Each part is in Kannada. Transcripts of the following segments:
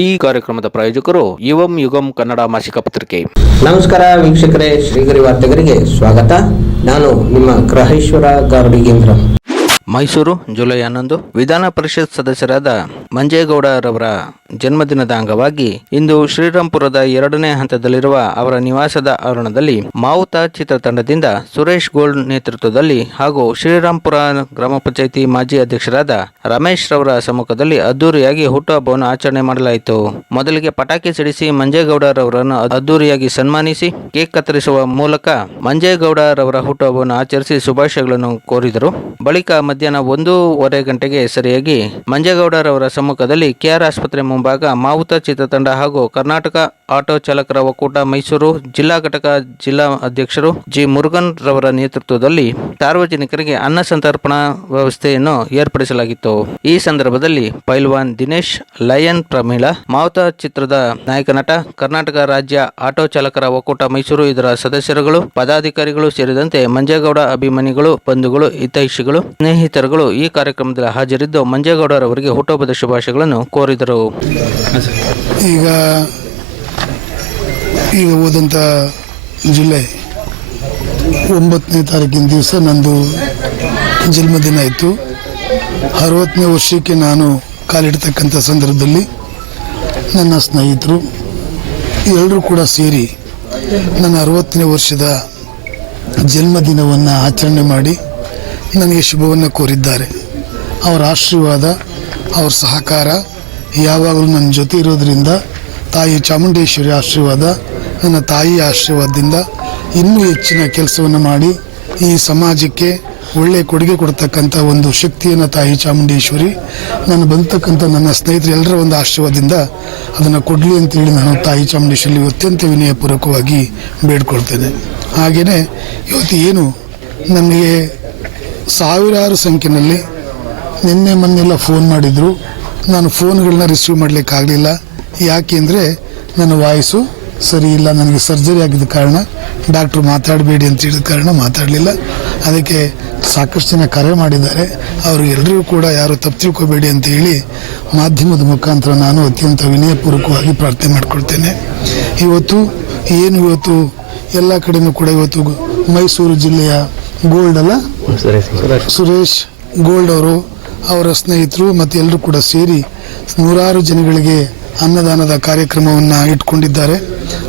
ಈ ಕಾರ್ಯಕ್ರಮದ ಪ್ರಾಯೋಜಕರು ಯುವಂ ಯುಗಂ ಕನ್ನಡ ಮಾಸಿಕ ಪತ್ರಿಕೆ. ನಮಸ್ಕಾರ ವೀಕ್ಷಕರೇ ಶ್ರೀಗರಿ ವಾರ್ತೆಗರಿಗೆ ಸ್ವಾಗತ. ನಾನು ನಿಮ್ಮ ಗ್ರಹೇಶ್ವರ ಗಾರುಡಿಗೇಂದ್ರ ಮೈಸೂರು ಜುಲೈ ಹನ್ನೊಂದು ವಿಧಾನ ಪರಿಷತ್ ಸದಸ್ಯರಾದ ಮಂಜೇಗೌಡರವರ ಜನ್ಮದಿನದ ಅಂಗವಾಗಿ ಇಂದು ಶ್ರೀರಾಂಪುರದ ಎರಡನೇ ಹಂತದಲ್ಲಿರುವ ಅವರ ನಿವಾಸದ ಆವರಣದಲ್ಲಿ ಮಾವುತ ಚಿತ್ರತಂಡದಿಂದ ಸುರೇಶ್ ಗೋಲ್ಡ್ ನೇತೃತ್ವದಲ್ಲಿ ಹಾಗೂ ಶ್ರೀರಾಂಪುರ ಗ್ರಾಮ ಪಂಚಾಯಿತಿ ಮಾಜಿ ಅಧ್ಯಕ್ಷರಾದ ರಮೇಶ್ ರವರ ಸಮ್ಮುಖದಲ್ಲಿ ಅದ್ದೂರಿಯಾಗಿ ಹುಟ್ಟುಹಬ್ಬವನ್ನು ಆಚರಣೆ ಮಾಡಲಾಯಿತು. ಮೊದಲಿಗೆ ಪಟಾಕಿ ಸಿಡಿಸಿ ಮಂಜೇಗೌಡರವರನ್ನು ಅದ್ದೂರಿಯಾಗಿ ಸನ್ಮಾನಿಸಿ ಕೇಕ್ ಕತ್ತರಿಸುವ ಮೂಲಕ ಮಂಜೇಗೌಡರವರ ಹುಟ್ಟುಹಬ್ಬವನ್ನು ಆಚರಿಸಿ ಶುಭಾಶಯಗಳನ್ನು ಕೋರಿದರು. ಬಳಿಕ ಮಧ್ಯಾಹ್ನ ಒಂದೂವರೆ ಗಂಟೆಗೆ ಸರಿಯಾಗಿ ಮಂಜೇಗೌಡರವರ ಸಮ್ಮುಖದಲ್ಲಿ ಕೆಆರ್ ಆಸ್ಪತ್ರೆ ಮುಂಭಾಗ ಮಾವುತ ಚಿತ್ರತಂಡ ಹಾಗೂ ಕರ್ನಾಟಕ ಆಟೋ ಚಾಲಕರ ಒಕ್ಕೂಟ ಮೈಸೂರು ಜಿಲ್ಲಾ ಘಟಕ ಜಿಲ್ಲಾ ಅಧ್ಯಕ್ಷರು ಜಿ ಮುರುಗನ್ ರವರ ನೇತೃತ್ವದಲ್ಲಿ ಸಾರ್ವಜನಿಕರಿಗೆ ಅನ್ನ ಸಂತರ್ಪಣಾ ವ್ಯವಸ್ಥೆಯನ್ನು ಏರ್ಪಡಿಸಲಾಗಿತ್ತು. ಈ ಸಂದರ್ಭದಲ್ಲಿ ಪೈಲ್ವಾನ್ ದಿನೇಶ್, ಲಯನ್ ಪ್ರಮೀಳಾ, ಮಾವುತ ಚಿತ್ರದ ನಾಯಕ ನಟ, ಕರ್ನಾಟಕ ರಾಜ್ಯ ಆಟೋ ಚಾಲಕರ ಒಕ್ಕೂಟ ಮೈಸೂರು ಇದರ ಸದಸ್ಯರುಗಳು, ಪದಾಧಿಕಾರಿಗಳು ಸೇರಿದಂತೆ ಮಂಜೇಗೌಡ ಅಭಿಮಾನಿಗಳು, ಬಂಧುಗಳು, ಹಿತೈಷಿಗಳು, ಸ್ನೇಹಿತರುಗಳು ಈ ಕಾರ್ಯಕ್ರಮದಲ್ಲಿ ಹಾಜರಿದ್ದು ಮಂಜೇಗೌಡರವರಿಗೆ ಹುಟ್ಟುಹಬ್ಬದ ಶುಭಾಶಯಗಳನ್ನು ಕೋರಿದರು. ಈಗ ಈಗ ಹೋದಂಥ ಜುಲೈ ಒಂಬತ್ತನೇ ತಾರೀಕಿನ ದಿವಸ ನಂದು ಜನ್ಮದಿನ ಇತ್ತು ಅರವತ್ತನೇ ವರ್ಷಕ್ಕೆ ನಾನು ಕಾಲಿಡ್ತಕ್ಕಂಥ ಸಂದರ್ಭದಲ್ಲಿ ನನ್ನ ಸ್ನೇಹಿತರು ಎಲ್ಲರೂ ಕೂಡ ಸೇರಿ ನನ್ನ ಅರವತ್ತನೇ ವರ್ಷದ ಜನ್ಮದಿನವನ್ನು ಆಚರಣೆ ಮಾಡಿ ನನಗೆ ಶುಭವನ್ನು ಕೋರಿದ್ದಾರೆ. ಅವರ ಆಶೀರ್ವಾದ ಅವ್ರ ಸಹಕಾರ ಯಾವಾಗಲೂ ನನ್ನ ಜೊತೆ ಇರೋದ್ರಿಂದ ತಾಯಿ ಚಾಮುಂಡೇಶ್ವರಿ ಆಶೀರ್ವಾದ, ನನ್ನ ತಾಯಿ ಆಶೀರ್ವಾದದಿಂದ ಇನ್ನೂ ಹೆಚ್ಚಿನ ಕೆಲಸವನ್ನು ಮಾಡಿ ಈ ಸಮಾಜಕ್ಕೆ ಒಳ್ಳೆಯ ಕೊಡುಗೆ ಕೊಡ್ತಕ್ಕಂಥ ಒಂದು ಶಕ್ತಿಯನ್ನು ತಾಯಿ ಚಾಮುಂಡೇಶ್ವರಿ, ನಾನು ಬಂದತಕ್ಕಂಥ ನನ್ನ ಸ್ನೇಹಿತರು ಎಲ್ಲರ ಒಂದು ಆಶೀರ್ವಾದದಿಂದ ಅದನ್ನು ಕೊಡಲಿ ಅಂತೇಳಿ ನಾನು ತಾಯಿ ಚಾಮುಂಡೇಶ್ವರಿ ಅತ್ಯಂತ ವಿನಯಪೂರ್ವಕವಾಗಿ ಬೇಡ್ಕೊಳ್ತೇನೆ. ಹಾಗೆಯೇ ಇವತ್ತು ಏನು ನನಗೆ ಸಾವಿರಾರು ಸಂಖ್ಯೆಯಲ್ಲಿ ನಿನ್ನೆ ಮೊನ್ನೆಲ್ಲ ಫೋನ್ ಮಾಡಿದರು. ನಾನು ಫೋನ್ಗಳನ್ನ ರಿಸೀವ್ ಮಾಡಲಿಕ್ಕಾಗಲಿಲ್ಲ ಯಾಕೆಂದರೆ ನನ್ನ ವಾಯ್ಸು ಸರಿ ಇಲ್ಲ ನನಗೆ ಸರ್ಜರಿ ಆಗಿದ್ದ ಕಾರಣ ಡಾಕ್ಟ್ರು ಮಾತಾಡಬೇಡಿ ಅಂತ ಹೇಳಿದ ಕಾರಣ ಮಾತಾಡಲಿಲ್ಲ. ಅದಕ್ಕೆ ಸಾಕಷ್ಟು ಜನ ಕರೆ ಮಾಡಿದ್ದಾರೆ. ಅವರು ಎಲ್ಲರಿಗೂ ಕೂಡ ಯಾರು ತಪ್ಪು ತಿಳ್ಕೋಬೇಡಿ ಅಂತ ಹೇಳಿ ಮಾಧ್ಯಮದ ಮುಖಾಂತರ ನಾನು ಅತ್ಯಂತ ವಿನಯಪೂರ್ವಕವಾಗಿ ಪ್ರಾರ್ಥನೆ ಮಾಡಿಕೊಳ್ತೇನೆ. ಇವತ್ತು ಏನು ಇವತ್ತು? ಎಲ್ಲ ಕಡೆಯೂ ಕೂಡ ಇವತ್ತು ಮೈಸೂರು ಜಿಲ್ಲೆಯ ಗೋಲ್ಡ್ ಅಲ್ಲ? ಸುರೇಶ್. ಗೋಲ್ಡ್ ಅವರು ಅವರ ಸ್ನೇಹಿತರು ಮತ್ತು ಎಲ್ಲರೂ ಕೂಡ ಸೇರಿ ನೂರಾರು ಜನಗಳಿಗೆ ಅನ್ನದಾನದ ಕಾರ್ಯಕ್ರಮವನ್ನು ಇಟ್ಕೊಂಡಿದ್ದಾರೆ.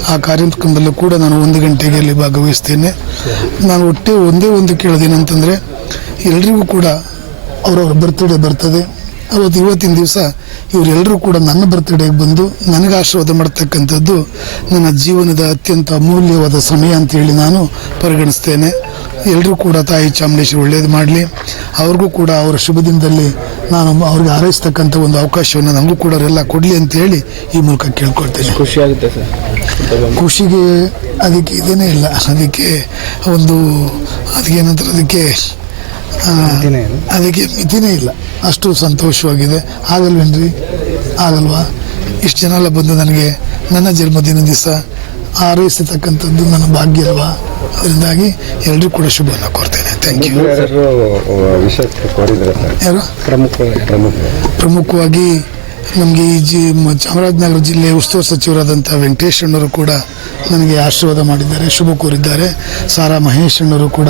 ಆ ಕಾರ್ಯಕ್ರಮದಲ್ಲೂ ಕೂಡ ನಾನು ಒಂದು ಗಂಟೆಗೆ ಅಲ್ಲಿ ಭಾಗವಹಿಸ್ತೇನೆ. ನಾನು ಒಟ್ಟೆ ಒಂದೇ ಒಂದು ಕೇಳೋದೇನಂತಂದರೆ, ಎಲ್ರಿಗೂ ಕೂಡ ಅವರವ್ರ ಬರ್ತ್ಡೇ ಬರ್ತದೆ. ಅವತ್ತು ಇವತ್ತಿನ ದಿವಸ ಇವರೆಲ್ಲರೂ ಕೂಡ ನನ್ನ ಬರ್ತ್ಡೇಗೆ ಬಂದು ನನಗೆ ಆಶೀರ್ವಾದ ಮಾಡ್ತಕ್ಕಂಥದ್ದು ನನ್ನ ಜೀವನದ ಅತ್ಯಂತ ಅಮೂಲ್ಯವಾದ ಸಮಯ ಅಂತೇಳಿ ನಾನು ಪರಿಗಣಿಸ್ತೇನೆ. ಎಲ್ಲರೂ ಕೂಡ ತಾಯಿ ಚಾಮುಂಡೇಶ್ವರಿ ಒಳ್ಳೇದು ಮಾಡಲಿ. ಅವ್ರಿಗೂ ಕೂಡ ಅವರ ಶುಭ ದಿನದಲ್ಲಿ ನಾನು ಅವ್ರಿಗೆ ಹಾರೈಸ್ತಕ್ಕಂಥ ಒಂದು ಅವಕಾಶವನ್ನು ನಮಗೂ ಕೂಡ ಅವರೆಲ್ಲ ಕೊಡಲಿ ಅಂತ ಹೇಳಿ ಈ ಮೂಲಕ ಕೇಳ್ಕೊಳ್ತೇನೆ. ಖುಷಿ ಆಗುತ್ತೆ ಸರ್. ಖುಷಿಗೆ ಅದಕ್ಕೆ ಇದೇನೇ ಇಲ್ಲ. ಅದಕ್ಕೆ ಒಂದು ಅದಕ್ಕೇನಂತಾರೆ ಅದಕ್ಕೆ ಅದಕ್ಕೆ ಮಿತಿನೇ ಇಲ್ಲ. ಅಷ್ಟು ಸಂತೋಷವಾಗಿದೆ. ಆಗಲ್ವೇನ್ರಿ? ಆಗಲ್ವಾ? ಇಷ್ಟು ಜನ ಎಲ್ಲ ಬಂದು ನನಗೆ ನನ್ನ ಜನ್ಮದಿನ ದಿವಸ ಆರೈಸತಕ್ಕಂಥದ್ದು ನನ್ನ ಭಾಗ್ಯ ಅಲ್ವಾ? ಅದರಿಂದಾಗಿ ಎಲ್ಲರೂ ಕೂಡ ಶುಭವನ್ನು ಕೋರ್ತೇನೆ. ಥ್ಯಾಂಕ್ ಯು ಯಾರು? ಪ್ರಮುಖವಾಗಿ. ನಮಗೆ ಈ ಜಿ ಚಾಮರಾಜನಗರ ಜಿಲ್ಲೆಯ ಉಸ್ತುವಾರಿ ಸಚಿವರಾದಂಥ ವೆಂಕಟೇಶ್ ಅಣ್ಣವರು ಕೂಡ ನನಗೆ ಆಶೀರ್ವಾದ ಮಾಡಿದ್ದಾರೆ ಶುಭ ಕೋರಿದ್ದಾರೆ. ಸಾರಾ ಮಹೇಶ್ ಅಣ್ಣವರು ಕೂಡ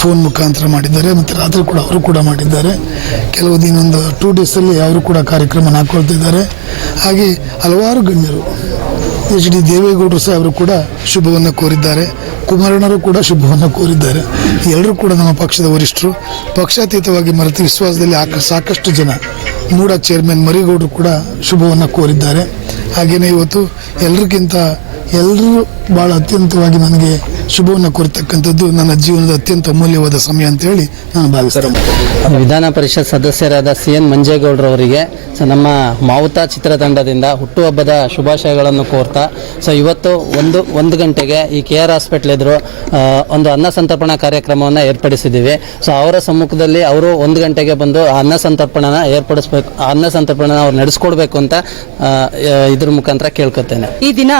ಫೋನ್ ಮುಖಾಂತರ ಮಾಡಿದ್ದಾರೆ ಮತ್ತು ರಾತ್ರಿ ಕೂಡ ಅವರು ಕೂಡ ಮಾಡಿದ್ದಾರೆ. ಕೆಲವು ದಿನ ಒಂದು ಟೂ ಡೇಸಲ್ಲಿ ಅವರು ಕೂಡ ಕಾರ್ಯಕ್ರಮ ಹಾಕೊಳ್ತಿದ್ದಾರೆ ಹಾಗೆ ಹಲವಾರು ಗಣ್ಯರು ಎಚ್ ಡಿ ದೇವೇಗೌಡರು ಸಾಹೇಬರು ಕೂಡ ಶುಭವನ್ನು ಕೋರಿದ್ದಾರೆ. ಕುಮಾರಣ್ಣರು ಕೂಡ ಶುಭವನ್ನು ಕೋರಿದ್ದಾರೆ. ಎಲ್ಲರೂ ಕೂಡ ನಮ್ಮ ಪಕ್ಷದ ವರಿಷ್ಠರು. ಪಕ್ಷಾತೀತವಾಗಿ ಮರೆತು ವಿಶ್ವಾಸದಲ್ಲಿ ಆಕ ಸಾಕಷ್ಟು ಜನ ಮೂಡ ಚೇರ್ಮನ್ ಮರಿಗೌಡರು ಕೂಡ ಶುಭವನ್ನು ಕೋರಿದ್ದಾರೆ. ಹಾಗೆಯೇ ಇವತ್ತು ಎಲ್ಲರಿಗಿಂತ ಎಲ್ಲರೂ ಭಾಳ ಅತ್ಯಂತವಾಗಿ ನನಗೆ ಶುಭವನ್ನು ಕೋರ್ತಕ್ಕಂಥದ್ದು ನನ್ನ ಜೀವನದ ಅತ್ಯಂತ ಅಮೂಲ್ಯವಾದ ಸಮಯ ಅಂತೇಳಿ ನಾನು ಭಾವಿಸ್ತೇನೆ. ವಿಧಾನ ಪರಿಷತ್ ಸದಸ್ಯರಾದ ಸಿ ಎನ್ ಮಂಜೇಗೌಡರವರಿಗೆ ಸೊ ನಮ್ಮ ಮಾವುತ ಚಿತ್ರತಂಡದಿಂದ ಹುಟ್ಟುಹಬ್ಬದ ಶುಭಾಶಯಗಳನ್ನು ಕೋರ್ತಾ ಸೊ ಇವತ್ತು ಒಂದು ಒಂದು ಗಂಟೆಗೆ ಈ ಕೆ ಆರ್ ಹಾಸ್ಪಿಟ್ಲ್ ಎದುರು ಒಂದು ಅನ್ನ ಸಂತರ್ಪಣಾ ಕಾರ್ಯಕ್ರಮವನ್ನು ಏರ್ಪಡಿಸಿದ್ದೀವಿ. ಸೊ ಅವರ ಸಮ್ಮುಖದಲ್ಲಿ ಅವರು ಒಂದು ಗಂಟೆಗೆ ಬಂದು ಆ ಅನ್ನ ಸಂತರ್ಪಣನ ಏರ್ಪಡಿಸ್ಬೇಕು ಆ ಅನ್ನ ಸಂತರ್ಪಣನ ಅವ್ರು ನಡೆಸ್ಕೊಡ್ಬೇಕು ಅಂತ ಇದ್ರ ಮುಖಾಂತರ ಕೇಳ್ಕೊತೇನೆ. ಈ ದಿನ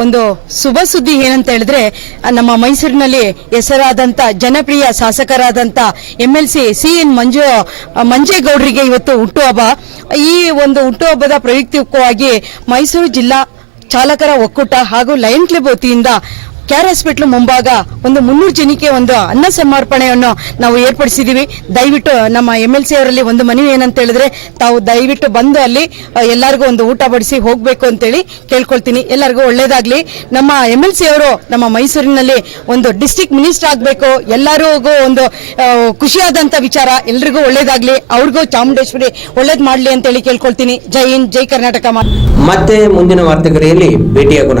ಒಂದು ಶುಭ ಸುದ್ದಿ ಏನಂತ ಹೇಳಿದ್ರೆ ನಮ್ಮ ಮೈಸೂರಿನಲ್ಲಿ ಹೆಸರಾದಂತ ಜನಪ್ರಿಯ ಶಾಸಕರಾದಂತ M L C C N Manju ಮಂಜೇಗೌಡರಿಗೆ ಇವತ್ತು ಹುಟ್ಟುಹಬ್ಬ ಈ ಒಂದು ಹುಟ್ಟುಹಬ್ಬದ ಪ್ರಯುಕ್ತವಾಗಿ ಮೈಸೂರು ಜಿಲ್ಲಾ ಚಾಲಕರ ಒಕ್ಕೂಟ ಹಾಗೂ ಲಯನ್ ಕ್ಲಬ್ ವತಿಯಿಂದ ಕ್ಯಾರ್ ಹಾಸ್ಪಿಟ್ಲ್ ಮುಂಭಾಗ ಒಂದು ಮುನ್ನೂರು ಜನಕ್ಕೆ ಒಂದು ಅನ್ನ ಸಮರ್ಪಣೆಯನ್ನು ನಾವು ಏರ್ಪಡಿಸಿದೀವಿ ದಯವಿಟ್ಟು ನಮ್ಮ ಎಂ ಎಲ್ ಸಿ ಅವರಲ್ಲಿ ಒಂದು ಮನವಿ ಏನಂತ ಹೇಳಿದ್ರೆ, ತಾವು ದಯವಿಟ್ಟು ಬಂದು ಅಲ್ಲಿ ಎಲ್ಲರಿಗೂ ಒಂದು ಊಟ ಬಡಿಸಿ ಹೋಗ್ಬೇಕು ಅಂತೇಳಿ ಕೇಳ್ಕೊಳ್ತೀನಿ. ಎಲ್ಲರಿಗೂ ಒಳ್ಳೇದಾಗ್ಲಿ. ನಮ್ಮ ಎಂ ಎಲ್ ಸಿ ಅವರು ನಮ್ಮ ಮೈಸೂರಿನಲ್ಲಿ ಒಂದು ಡಿಸ್ಟಿಕ್ ಮಿನಿಸ್ಟರ್ ಆಗಬೇಕು. ಎಲ್ಲರಿಗೂ ಒಂದು ಖುಷಿಯಾದಂಥ ವಿಚಾರ. ಎಲ್ರಿಗೂ ಒಳ್ಳೇದಾಗ್ಲಿ. ಅವ್ರಿಗೂ ಚಾಮುಂಡೇಶ್ವರಿ ಒಳ್ಳೇದ್ ಮಾಡ್ಲಿ ಅಂತೇಳಿ ಕೇಳ್ಕೊಳ್ತೀನಿ. ಜೈ ಹಿಂದ್, ಜೈ ಕರ್ನಾಟಕ ಮತ್ತೆ ಮುಂದಿನ ವಾರ್ತೆಗರಿಯಲ್ಲಿ ಭೇಟಿಯಾಗೋಣ.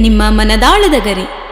ನಿಮ್ಮ ಮನದಾಳದ ಗರಿ.